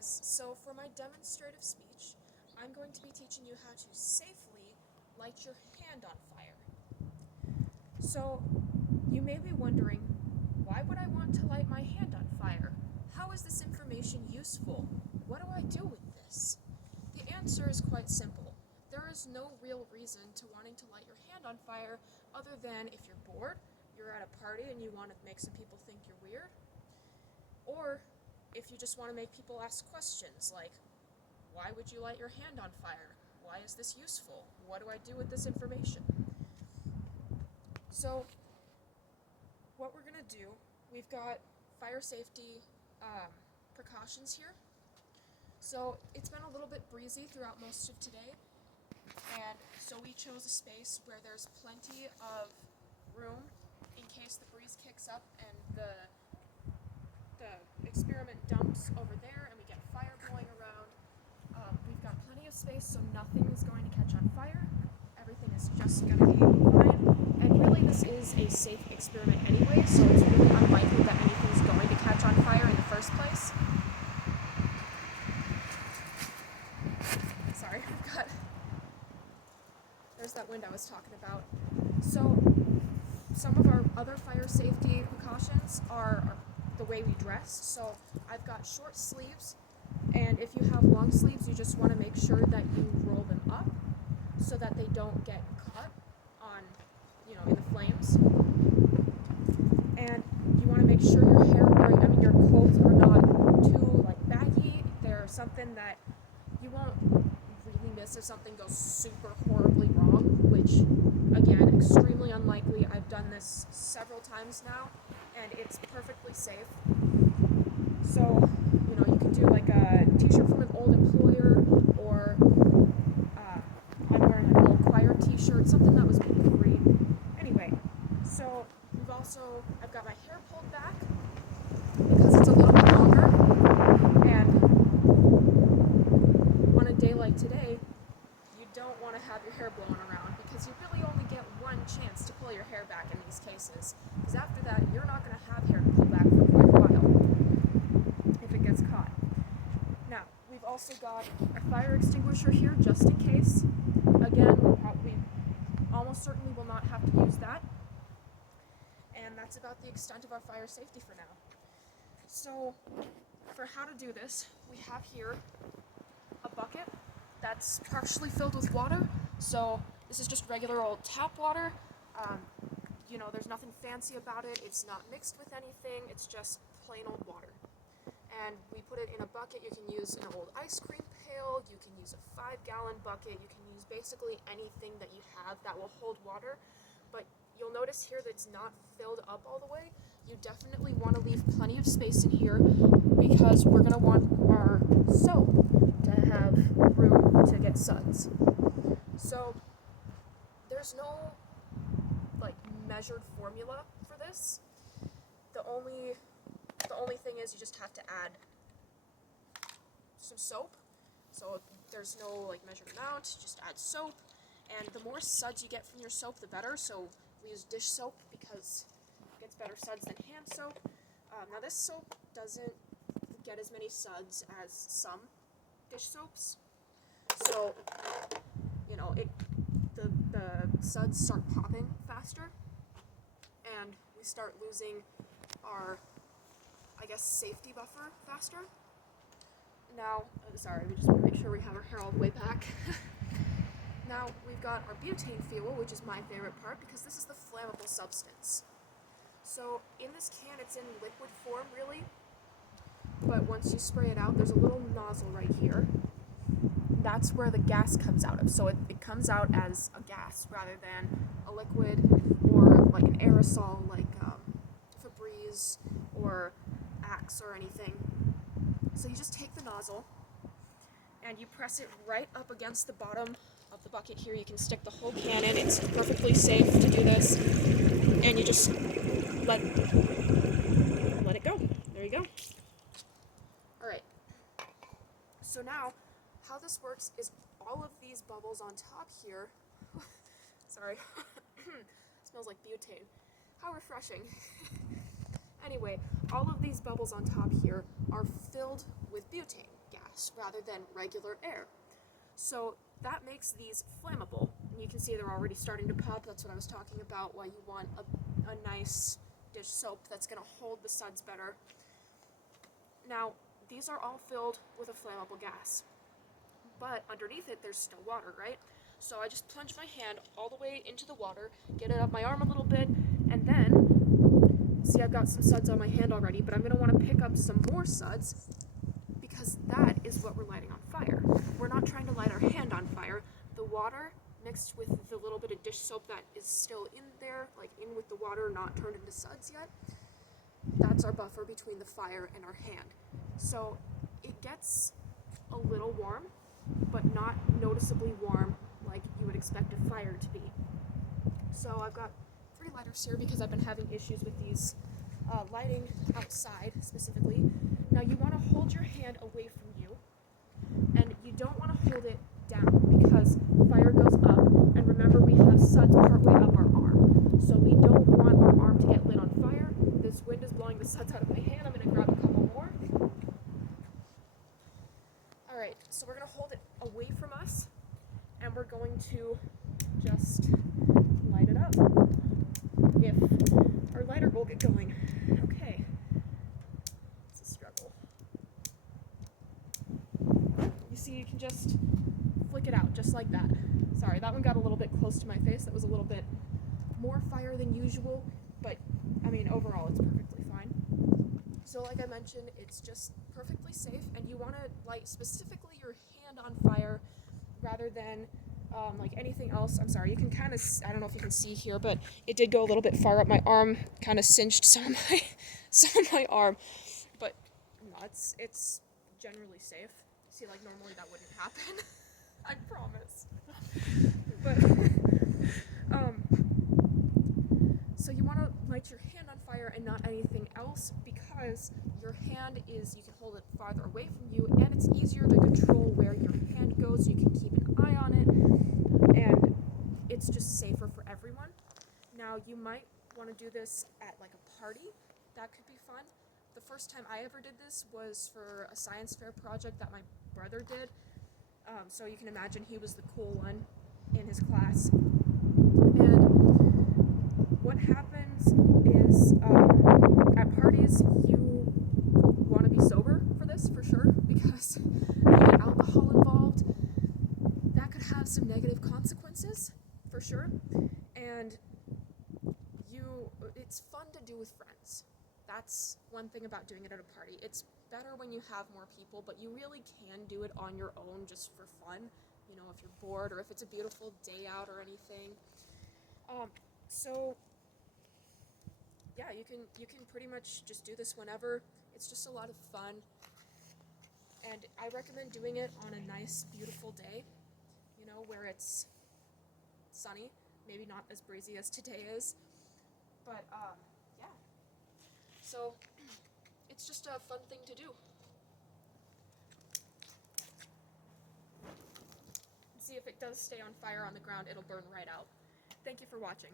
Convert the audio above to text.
guys, so for my demonstrative speech, I'm going to be teaching you how to safely light your hand on fire. So, you may be wondering, why would I want to light my hand on fire? How is this information useful? What do I do with this? The answer is quite simple. There is no real reason to wanting to light your hand on fire other than if you're bored, you're at a party and you want to make some people think you're weird, or if you just want to make people ask questions like, why would you light your hand on fire? Why is this useful? What do I do with this information? So, what we're going to do, we've got fire safety precautions here. So, it's been a little bit breezy throughout most of today, and so we chose a space where there's plenty of room in case the breeze kicks up and the experiment dumps over there and we get fire blowing around. We've got plenty of space, so nothing is going to catch on fire. Everything is just going to be fine. And really, this is a safe experiment anyway, so it's really unlikely that anything's going to catch on fire in the first place. Sorry, there's that wind I was talking about. So, some of our other fire safety precautions are the way we dress. So I've got short sleeves, and if you have long sleeves, you just want to make sure that you roll them up so that they don't get cut on, in the flames. And you want to make sure your clothes are not too baggy. They're something that you won't really miss if something goes super horribly wrong, which again, extremely unlikely. I've done this several times now, and it's perfectly safe. So, you can do a t-shirt from an old employer, or I'm wearing an old choir t-shirt, something that was maybe green. Anyway, so I've got my hair pulled back because it's a little bit longer, and on a day like today, you don't want to have your hair blown around because you really only get one chance to pull your hair back in these cases, because after that, you're not going to have hair to pull back for quite a while if it gets caught. Now, we've also got a fire extinguisher here just in case. Again, we almost certainly will not have to use that. And that's about the extent of our fire safety for now. So, for how to do this, we have here a bucket that's partially filled with water. So, this is just regular old tap water. There's nothing fancy about it. It's not mixed with anything. It's just plain old water. And we put it in a bucket. You can use an old ice cream pail. You can use a 5-gallon bucket. You can use basically anything that you have that will hold water. But you'll notice here that it's not filled up all the way. You definitely want to leave plenty of space in here because we're going to want our soap to have room to get suds. So there's no measured formula for this. The only thing is you just have to add some soap. So there's no measured amount, just add soap. And the more suds you get from your soap, the better. So we use dish soap because it gets better suds than hand soap. Now this soap doesn't get as many suds as some dish soaps. So, the suds start popping faster, and we start losing our, safety buffer faster. Now, we just want to make sure we have our hair all the way back. Now, we've got our butane fuel, which is my favorite part because this is the flammable substance. So, in this can, it's in liquid form, really, but once you spray it out, there's a little nozzle right here. That's where the gas comes out of. So it comes out as a gas rather than a liquid or an aerosol like Febreze or Axe or anything. So you just take the nozzle and you press it right up against the bottom of the bucket here. You can stick the whole can in. It's perfectly safe to do this. And you just let it go. There you go. Alright. So now, how this works is all of these bubbles on top here, sorry, smells like butane, how refreshing. Anyway, all of these bubbles on top here are filled with butane gas. gas rather than regular air. So that makes these flammable. And you can see they're already starting to pop. That's what I was talking about, why you want a nice dish soap that's going to hold the suds better. Now, these are all filled with a flammable gas, but underneath it there's still water, right? So I just plunge my hand all the way into the water, get it up my arm a little bit, and then, see, I've got some suds on my hand already, but I'm going to want to pick up some more suds because that is what we're lighting on fire. We're not trying to light our hand on fire. The water mixed with the little bit of dish soap that is still in there, like in with the water, not turned into suds yet, that's our buffer between the fire and our hand. So it gets a little warm, but not noticeably warm like you would expect a fire to be. So I've got 3 lighters here because I've been having issues with these lighting outside specifically. Now you want to hold your hand away from you, and you don't want to hold it down because fire goes up, and remember we have suds partway up our arm. So we don't want our arm to get lit on fire. This wind is blowing the suds out of my hand. I'm going to grab a couple more. Alright, so we're going to hold it away from us, and we're going to just light it up. If our lighter will get going. Okay. It's a struggle. You see, you can just flick it out just like that. Sorry, that one got a little bit close to my face. That was a little bit more fire than usual, but I mean, overall, it's perfectly fine. So like I mentioned, it's just perfectly safe, and you want to light specifically your hand on fire rather than like anything else. I'm sorry, you can kind of, I don't know if you can see here, but it did go a little bit far up my arm, kind of cinched some of my arm, but no, it's generally safe. See, like normally that wouldn't happen. I promise. But so you want to light your hand on fire and not anything else, because your hand is, you can hold it farther away from you, and it's easier to control where your hand goes. You can keep an eye on it, and it's just safer for everyone. Now you might want to do this at like a party. That could be fun. The first time I ever did this was for a science fair project that my brother did. So you can imagine he was the cool one in his class. And what happens is at parties you want to be sober for this for sure, because if you get alcohol involved, that could have some negative consequences for sure. And it's fun to do with friends. That's one thing about doing it at a party. It's better when you have more people, but you really can do it on your own just for fun, you know, if you're bored or if it's a beautiful day out or anything. So yeah, you can pretty much just do this whenever. It's just a lot of fun, and I recommend doing it on a nice, beautiful day, you know, where it's sunny, maybe not as breezy as today is, but yeah. So it's just a fun thing to do. See, if it does stay on fire on the ground, it'll burn right out. Thank you for watching.